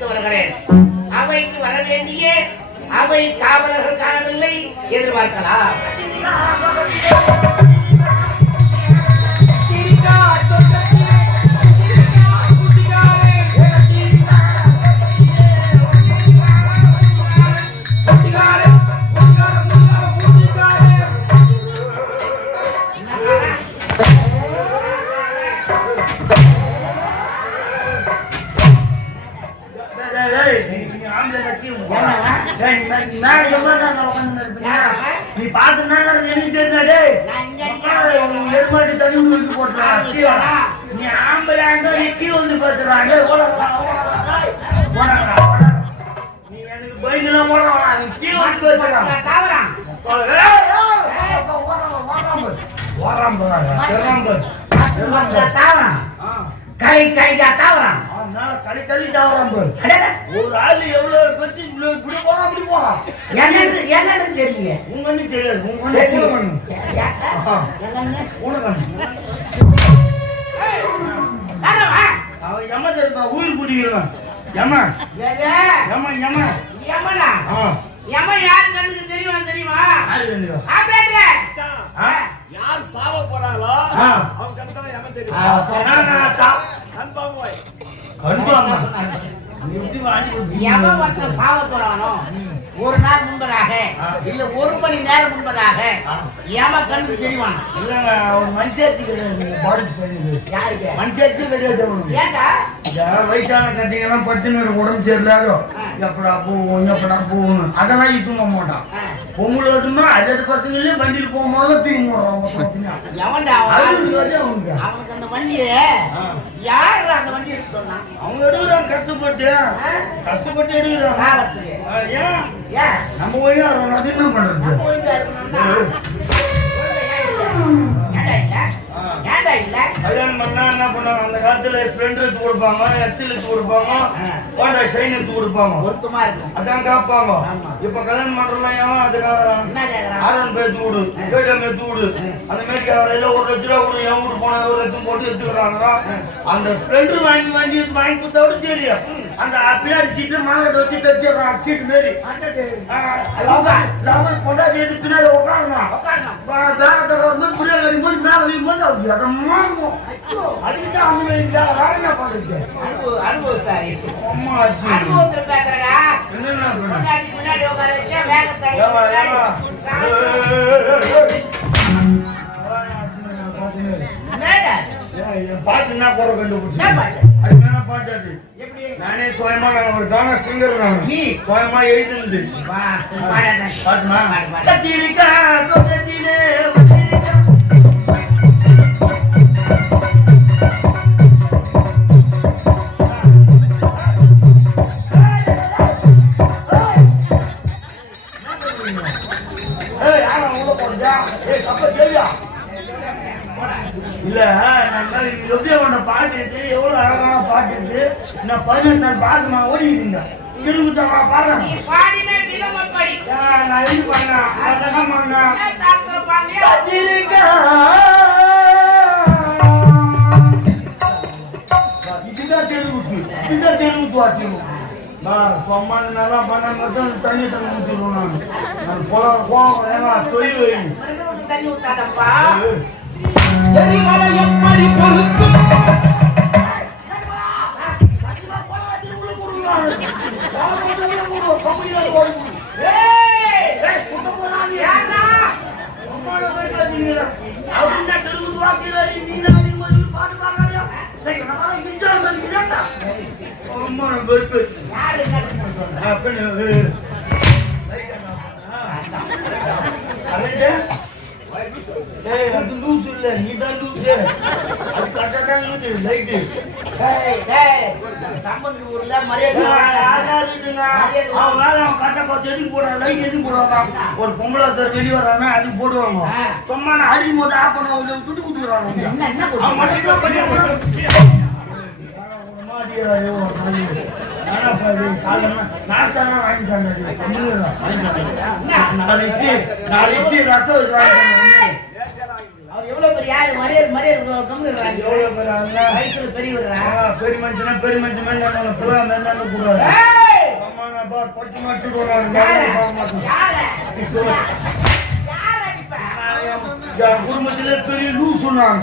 புரிந்து வருகிறேன். அவைக்கு வர வேண்டிய அவை காவலர்கள் காணவில்லை, எதிர்பார்க்கலாம். நீ பாத்து எருமாட்டி தண்ணி ஊற்றி போட்டுறான். நீ ஆம்பளை நீ கீ வந்து பேசுறாங்க. நீ எனக்கு பயந்துலாம் போடலாம். நீ கீ வந்து பேசுறான். களி களி தாவரம் ஒரு ஆள் எவ்வளவு வச்சு இப்படி போறான் அப்படி போறான். என்னன்னு தெரியல. உங்க தெரியாது. உங்க அவன் யம தெரியுமா உயிர் குடிக்கிறான். யம யம யம யமனா யம யாரு கண்ணுக்கு தெரியுமா? யார் சாவ போறாங்களோ அவங்க கண்ணுக்கு தான் யம தெரியும். சாவ போறானோ ஒரு நாள் முன்பதாக இல்ல ஒரு மணி நேரம் முன்பதாக யம கண்ணுக்கு தெரியுமா? இல்லங்க ஒரு மனுஷாச்சு கிடையாது. மனுஷாச்சு கிடையாது. ஏண்டா வயசான கட்டிங்கெல்லாம் பட்டுன்னு உடம்பு சரியில்லாதோ எப்படா போவோம் எப்படா போகணும் அதெல்லாம் யூஸ் மாட்டான். பொங்கலுமா அதாவது பசங்களையும் வண்டியில் போகும்போது தூக்கி போடுறான். அவனுக்கு அந்த வண்டிய யாரு அந்த வண்டி எடுத்து சொன்னா? அவங்க எடுக்கிறான் கஷ்டப்பட்டு எடுக்கிறான். ஏன் நம்ம போய் அது என்ன பண்றது? கல்யாணம் பண்ணா என்ன பண்ணுவாங்க? அந்த காலத்துல ஸ்ப்ளெண்டர் எடுத்து கொடுப்பாங்க, எக்ஸல் எடுத்து கொடுப்பாங்க, ஹோண்டா ஷைன் எடுத்து கொடுப்பாங்க. அதான் காப்பாங்க. இப்ப கல்யாணம் பண்றோம்னா ஏன் அதுக்காக ஆரன் எடுத்து விடு, கேடிஎம் எடுத்து விடு, அந்த மாதிரி வரையில 1 லட்ச ரூபா கொடு, என் வீட்டு போன 1 லட்சம் போட்டு எடுத்துக்கிறாங்க. அந்த ஸ்ப்ளெண்டர் வாங்கி கொடுத்தோட சரி அந்த பின்னாடி சீட்டு மாங்கட்டு வச்சு தச்சிடுறான். சீட்டு மாரி பொண்டாட்டி எடுத்து பின்னாடி உட்காரணும். பேகத்தோட வந்து புரிய கடிக்கும்போது மேல வைக்கும்போது அதுக்குதான் அந்த வேலையா பாத்துட்டு அனுபவத்தாரி அம்மா ஆச்சு என்னென்ன பாட்டுன்னா குறை கண்டுபிடிச்சு அது மேல பாட்டு அது நானே சுயமா நான் ஒரு கான சிங்கர் நான் சுயமா எழுதுனது பாட்டுனா கத்திரிக்கா தோட்டத்திலே இல்ல எப்படி அவன பாட்டு எவ்வளவு அழகான பாட்டு இருக்கு. நான் 18 நாள் பாட்டு நான் ஓடிக்கிறீங்க திருக்குத்தமா பாடுறேன். நான் இது பண்ணேன் இதுதான் தெருவுக்கு இதுதான் தெருவுக்கு வாசிக்கணும். நான் சும்மா நல்லா பண்ண மட்டும் தண்ணி ஊற்றிடுவோம். நான் போவேன் சொல்லி வைங்க. எரிவலை எப்படி பொறுக்கும் அது லூஸ் இல்ல நீதான் லூஸ். அது கரெக்டாதான் லூஸ் லைட். சம்பந்தி ஊர்ல மரியாதை எதுக்கு போடுறாங்க லைட் எதுக்கு போடுவாங்க? ஒரு பொம்பளை சார் வெளியே வர்றாங்க அதுக்கு போடுவாங்க. சும்மா அடிக்கும் போது ஆப் பண்ண துட்டு குடுக்குறாங்க. நாளைக்கு ரசம் எவ்வளவு பெரிய ஆளு மரியாதை மரியாதை கம்முறாங்க எவ்வளவு பேர் ஆகுனா வயசுல பெரிய விடுறா பெரிய மனுஷன் மாதிரி நான் புறா மேல கூடாது அம்மா நான் பா பட்டி மாட்டி போறாங்க குடும்பத்திலே பெரிய லூஸ் சொன்னாங்க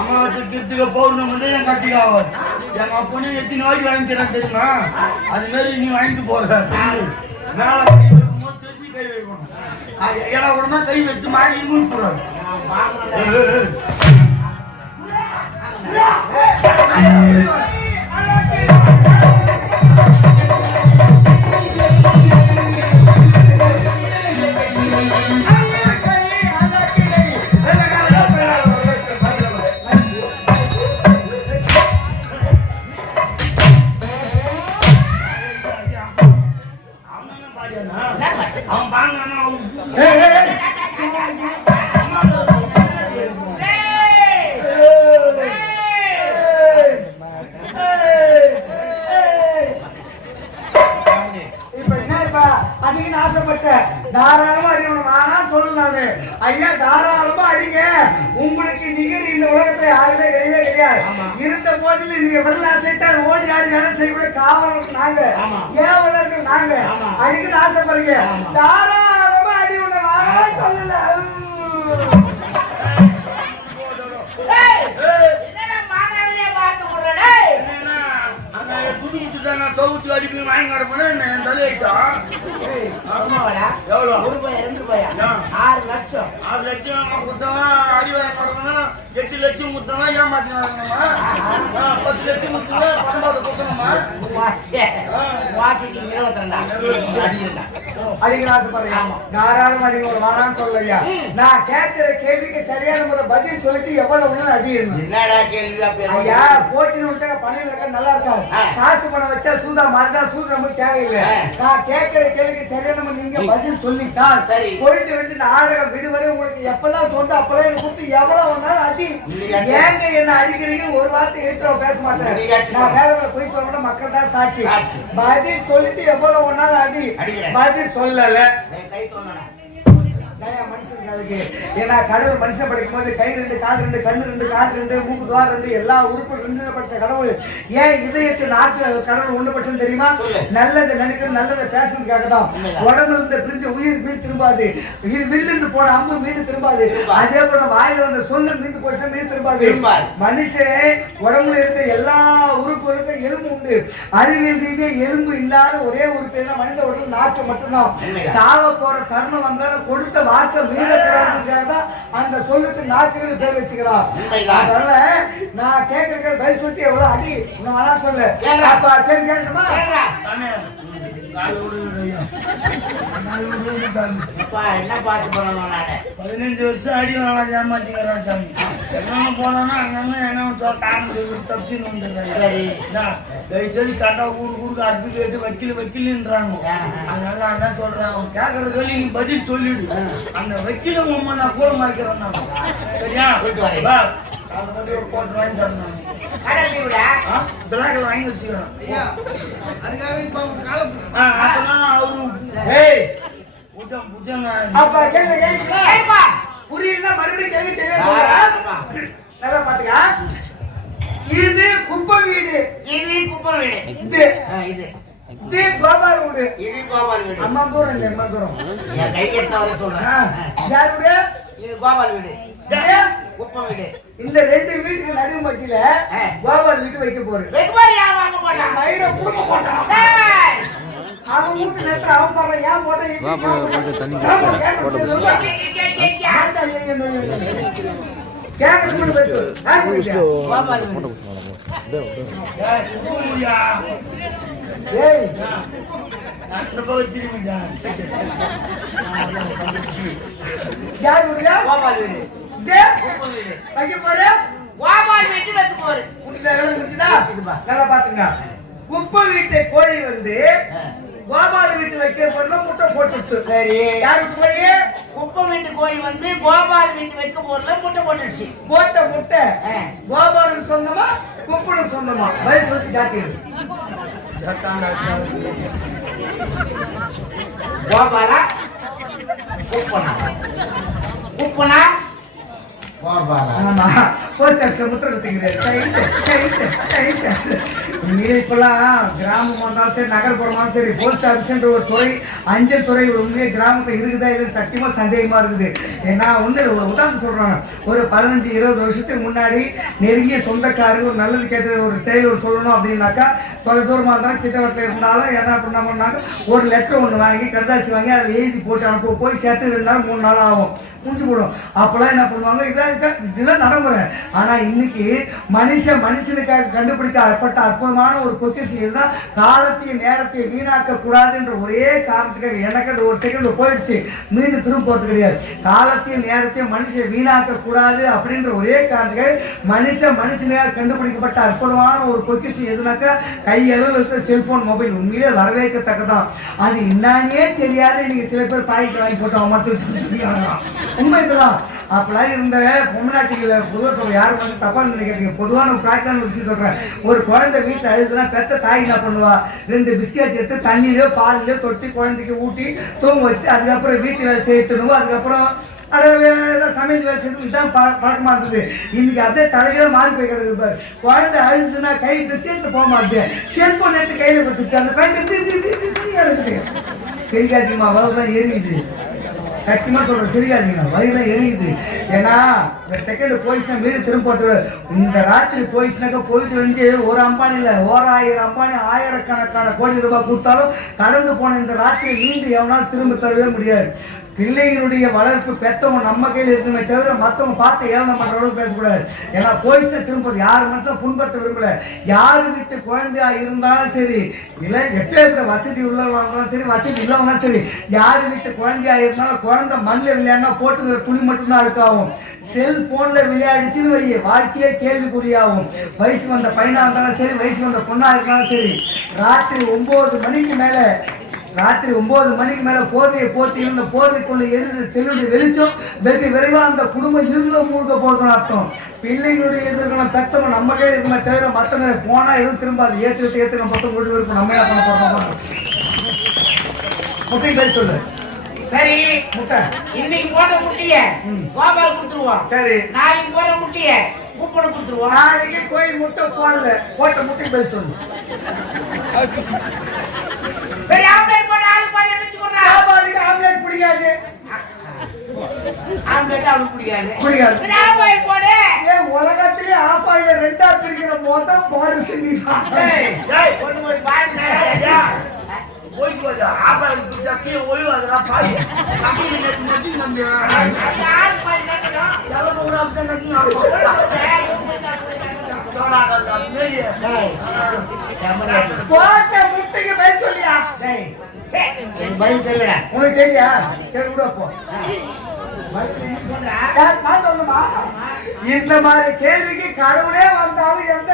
அமாவாசை கிருத்திக பௌர்ணமி என் கட்டிக்கு ஆகாது எங்க அப்பனே எத்தனை வாய்க்கு வாங்கி தரேன் தெரியுமா அது மாதிரி நீ வாங்கிட்டு போற மேல கை வைக்கும்போது தெரிஞ்சு கை வைக்கணும் ஏன்னா உடனே கை வச்சு மாறி மூணு போறாரு அவன் பாங்க அதிகம் ஆசைப்பட்ட தாராளமா அடிக்கணும் ஆனா சொல்லலாது ஐயா தாராளமா அடிங்க உங்களுக்கு நிகர் இந்த உலகத்துல யாருமே கிடையவே கிடையாது இருந்த போதில் நீங்க வரல ஆசைத்தால் ஓடி ஆடி வேலை செய்யக்கூடிய காவலர்கள் நாங்க ஏவலர்கள் நாங்க அடிக்கணும் ஆசைப்படுங்க தாராளமா அடி உள்ள வாரா சொல்லல சவுத்து அடிப்பு வாங்கி வரப்போனா என் தலையிட்டான் எவ்வளோ 6 லட்சம் 6 லட்சம் கொடுத்தவன் அடி வாங்கி வரப்போனா 8 லட்சம் கொடுத்தவன் ஏமாத்தி வரணுமா 10 லட்சம் கொடுத்தவன் 12 கொடுக்கணுமா தாராளம் அடிக்கணும் வாரான்னு சொல்லலையா நான் கேட்கிற கேள்விக்கு சரியான முறை பதில் சொல்லிட்டு எவ்வளவு அடிக்கணும் ஐயா போட்டின்னு விட்டாங்க பணம் இருக்க நல்லா இருக்காது காசு பணம் வச்சா சூதா மாறினா சூது நமக்கு தேவையில்லை நான் கேட்கிற கேள்விக்கு சரியான நீங்க பதில் சொல்லிட்டால் போயிட்டு வந்து நாடகம் விடுவரை உங்களுக்கு எப்பெல்லாம் தோண்டு அப்பெல்லாம் எனக்கு கூப்பிட்டு எவ்வளவு வந்தாலும் அடி ஏங்க என்ன அடிக்கிறீங்க ஒரு வார்த்தை எடுத்து பேச மாட்டேன் நான் வேலை போய் சொல்ல மக்கள் தான் சாட்சி பதில் சொல்லிட்டு எவ்வளவு ஒன்னாலும் அடி பதில் சொல்லல மனுஷனுக்கு ஏன்னா கடவுள் மனுஷன் படிக்கும் போது கை 2 கால் 2 கண்ணு 2 காது 2 மூக்கு துவார் 2 எல்லா உறுப்பு 2 படிச்ச கடவுள் ஏன் இதயத்தை நாட்கள் கடவுள் ஒண்ணு படிச்சது தெரியுமா நல்லதை நினைக்கிறது நல்லதை பேசுறதுக்காக தான் உடம்புல இருந்து பிரிஞ்ச உயிர் மீன் திரும்பாது வில்லிருந்து போன அம்பு மீன் திரும்பாது அதே போல வாயில வந்த சொல்லு மீன் போச்சா மீன் திரும்பாது மனுஷன் உடம்புல இருக்க எல்லா உறுப்புகளுக்கும் எலும்பு உண்டு அறிவியல் ரீதியா எலும்பு இல்லாத ஒரே உறுப்பு என்ன மனித உடல் நாக்கு மட்டும்தான் சாவ போற தருணம் வந்தால கொடுத்த வார்த்தை மீறக்கூடாதுக்காக அந்த சொல்லுக்கு நாக்குகள் பேர் வச்சுக்கிறான் அதனால நான் கேட்கிற பதில் சொல்லிட்டு எவ்வளவு அடி இன்னும் வேணா சொல்லு அப்ப கேள்வி கேட்கணுமா என்ன பார்த்து பண்ணணும் 15 வருஷம் அடி வாங்கலாம் ஏமாத்திக்கிறான் சாமி என்ன போனோம்னா அங்கங்க என்ன தப்பிச்சுன்னு வந்துடுறாங்க தயவுசெய்து கரெக்டா ஊருக்கு அற்பி கேட்டு வக்கீலுன்றாங்க அதனால நான் என்ன சொல்றேன் அவன் கேட்கறது சொல்லி நீ பதில் சொல்லிடு அந்த வக்கீல உண்மை நான் கூட மாய்க்கிறேன் சரியா ஒரு கோட் வாங்கி தரணும் வாங்கி வச்சுக்கிறேன் புரியல மறுபடியும் கேள்வி தெரியாது நல்லா பாத்துக்க இது குப்பை வீடு இது கோபால் வீடு அம்மா தூரம் இல்லை அம்மா தூரம் யாருடைய இது கோபால் வீடு குப்பை வீடு இந்த 2 வீட்டுக்கு நடுவு மத்தியில கோபால் வீட்டு வைக்க போறேன் மயிரம் குடும்ப போட்டான் அவன் வீட்டு நேரத்தில் அவன் போடுற ஏன் நல்லா பாத்துங்க குப்பை வீட்டை கோழி வந்து கோபால வீட்டு வைக்க போறல முட்டை போட்டுச்சு சரி யாருக்கு போய் குப்பை வீட்டு கோழி வந்து கோபால் வீட்டு வைக்க போறல முட்டை போட்டுச்சு போட்ட முட்டை கோபாலுக்கு சொந்தமா குப்பனுக்கு சொந்தமா பதில் சொல்லி சாத்தி கோபாலா குப்பனா குப்பனா ஆமா போஸ்ட் ஆஃபீஸ்ல முத்திரை குத்திக்கிறாரு. இப்பெல்லாம் கிராமம் வந்தாலும் சரி நகர்ப்புறமாலும் சரி போஸ்ட் ஆஃபீஸ்ன்ற ஒரு துறை அஞ்சல் துறை உண்மையே கிராமத்தில் இருக்குதா இல்லை சத்தியமா சந்தேகமா இருக்குது. ஏன்னா ஒண்ணு ஒரு உதாரணம் சொல்றாங்க, ஒரு 15-20 வருஷத்துக்கு முன்னாடி நெருங்கிய சொந்தக்காரங்க ஒரு நல்லது கேட்ட ஒரு செயல் ஒரு சொல்லணும் அப்படின்னாக்கா தொலை தூரமா இருந்தாலும் கிட்டவட்டில் இருந்தாலும் என்ன பண்ணாமன்னாக்க ஒரு லெட்டர் ஒன்று வாங்கி கடைசி வாங்கி அதில் எழுதி போட்டு அனுப்ப போய் சேர்த்து 2 நாள் 3 நாள் ஆகும் முடிஞ்சு போடும். அப்பெல்லாம் என்ன பண்ணுவாங்க, இதெல்லாம் நடைமுறை. ஆனா இன்னைக்கு மனுஷனுக்காக கண்டுபிடிக்கப்பட்ட அற்புதமான ஒரு பொக்கிஷம் இதுதான். காலத்தையும் நேரத்தையும் வீணாக்க கூடாதுன்ற ஒரே காரணத்துக்காக எனக்கு அது ஒரு செகண்ட் போயிடுச்சு, மீண்டும் திரும்ப போறது கிடையாது. காலத்தையும் நேரத்தையும் மனுஷன் வீணாக்க கூடாது அப்படின்ற ஒரே காரணத்துக்காக மனுஷனாக கண்டுபிடிக்கப்பட்ட அற்புதமான ஒரு பொக்கிஷம் எதுனாக்கா கையளவு இருக்கிற செல்போன் மொபைல். உண்மையிலே வரவேற்கத்தக்கதான். அது என்னன்னே தெரியாது. நீங்க சில பேர் பாய்க்கு வாங்கி போட்டோம் மட்டும் உண்மைதான். அப்பெல்லாம் இருந்த பொம்நாட்டிகளை பொதுவாக சொல்ல யாரும் வந்து தப்பா நினைக்கிறீங்க. பொதுவான ஒரு பிராக்டிகல் விஷயம் சொல்றேன். ஒரு குழந்தை வீட்டில் அழுதுனா பெத்த தாய் என்ன பண்ணுவா, 2 பிஸ்கெட் எடுத்து தண்ணியிலோ பாலிலோ தொட்டி குழந்தைக்கு ஊட்டி தூங்க வச்சுட்டு அதுக்கப்புறம் வீட்டு வேலை செய்யணும். அதுக்கப்புறம் சமையல் வேலை செய்யணும். இதுதான் பழக்கமா இருந்தது. இன்னைக்கு அப்படியே தலைகளை மாறி போய் கிடக்குது. குழந்தை அழுதுனா கை பிஸ்கெட் போக மாட்டேன், செல்போன் எடுத்து கையில கொடுத்துட்டு அந்த குழந்தை தெரியாதீங்கம்மா வகுதான் எரியுது. சத்தியமா சொல்றேன், தெரியாதீங்க வயிறுலாம் எரியுது. ஏன்னா இந்த செகண்ட் போயிடுச்சுன்னா வீடு திரும்ப போட்டு இந்த ராத்திரி போயிடுச்சுனாக்கா போயிட்டு வந்து ஒரு அம்பானி இல்லை 1000 அம்பானி ஆயிரக்கணக்கான கோடி ரூபாய் கொடுத்தாலும் கடந்து போன இந்த ராத்திரி மீண்டும் எவனாலும் திரும்ப தரவே முடியாது. பிள்ளைகளுடைய வளர்ப்பு பெற்றவங்க நம்ம கையில் இருக்குமே தவிர மற்றவங்க பார்த்து ஏளனம் பண்ற அளவுக்கு பேசக்கூடாது. ஏன்னா போயிடுச்சு திரும்ப யாரு மனசுல புண்பட்டு விரும்பல. யாரு வீட்டு குழந்தையா இருந்தாலும் சரி, இல்லை எப்ப வசதி உள்ளவங்க சரி வசதி இல்லவங்க சரி, யாரு வீட்டு குழந்தையா இருந்தாலும் குழந்தை மண்ணில் விளையாடினா போட்டுக்கிற துணி மட்டும்தான் அழுக்காகும். செல்போன்ல விளையாடிச்சுன்னு வை வாழ்க்கையே கேள்விக்குறியாகும். வயசு வந்த பையனா இருந்தாலும் சரி, வயசு வந்த பொண்ணா இருந்தாலும் சரி, ராத்திரி 9 மணிக்கு மேல போர்வையை போட்டு இருந்த போர்வைக்குள்ள எதிர்த்து செல்லுடைய வெளிச்சம் வெகு விரைவா அந்த குடும்பம் இருந்த மூழ்க போதுன்னு அர்த்தம். பிள்ளைங்களுடைய எதிர்க்கலாம் பெத்தவங்க நம்ம கையில் இருக்குமே தவிர மற்றவங்க போனா எதுவும் திரும்பாது. ஏற்று நம்ம பக்கம் கொண்டு இருக்கும். நம்ம என்ன பண்ண போறோம்? முட்டை பேர் சொல்லு. சரி முட்டை இன்னைக்கு போட்ட முட்டைய கோபால் கொடுத்துருவோம். சரி நாளைக்கு போற முட்டைய கூப்பிட கொடுத்துருவோம். நாளைக்கு கோயில் முட்டை போடல, போட்ட முட்டை பேர் சொல்லு. சரி ஆம்லேட் போட ஆளு பாதி பிடிச்சு போடுறா. கோபாலுக்கு ஆம்லேட் பிடிக்காது. ஆம்லேட் அவனுக்கு பிடிக்காது. சரி ஆம்லேட் போடு. ஏன் உலகத்திலே ஆஃப் ஆயில 2ஆ பிரிக்கிற மொத்தம் பாடு செஞ்சிட்டான். ஏய் கொண்டு போய் பாருங்க. போய் போடா ஆபாரி சக்கிய ஓய்வு அதெல்லாம் பாய் சக்கிய நெட் மத்தி நம்ம யார் பாதி நட்டோம். எவ்வளவு ஒரு அப்தான் நக்கிங்க சோடாடா மேரிய போட்ட முட்டைக்கு பேர் சொல்லியா? டேய் சரி பதில் தெரியல. உனக்கு தெரியா? சரி விடு அப்போ. இந்த மாதிரி கேள்விக்கு கடவுளே வந்தாலும் எந்த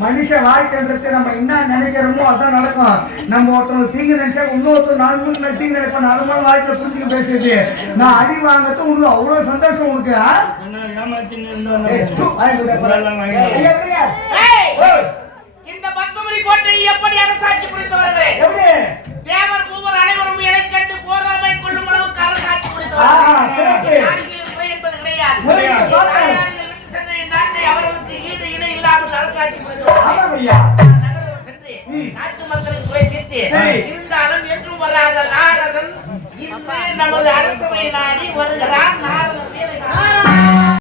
மனுஷ வாழ்க்கைன்றது நம்ம என்ன நினைக்கிறோமோ அதான் நடக்கும். நம்ம ஒருத்தவங்க தீங்கு நினைச்சா இன்னொருத்தர் 4 மூணு தீங்கு நினைப்போம். அது மாதிரி வாழ்க்கையில புரிஞ்சுக்க பேசுறது. நான் அடி வாங்கறது உனக்கு அவ்வளவு சந்தோஷம் உனக்கு. இந்த பத்மபுரி கோட்டை எப்படி அரசாட்சி புரிந்து வருகிறேன்? தேவர் மூவர் அனைவரும் இணை கண்டு போராமை கொள்ளும் அளவுக்கு அரசாட்சி புரிந்து வருகிறேன். என்பது கிடையாது. அவர்களுக்கு ஈடு இணை இல்லாமல் அரசாட்சி புரிந்து நாட்டு மக்களின் குறை தீர்த்து இருந்தாலும் என்றும் வராத நாரதன் இன்று நமது அரசவை நாடி வருகிறான்.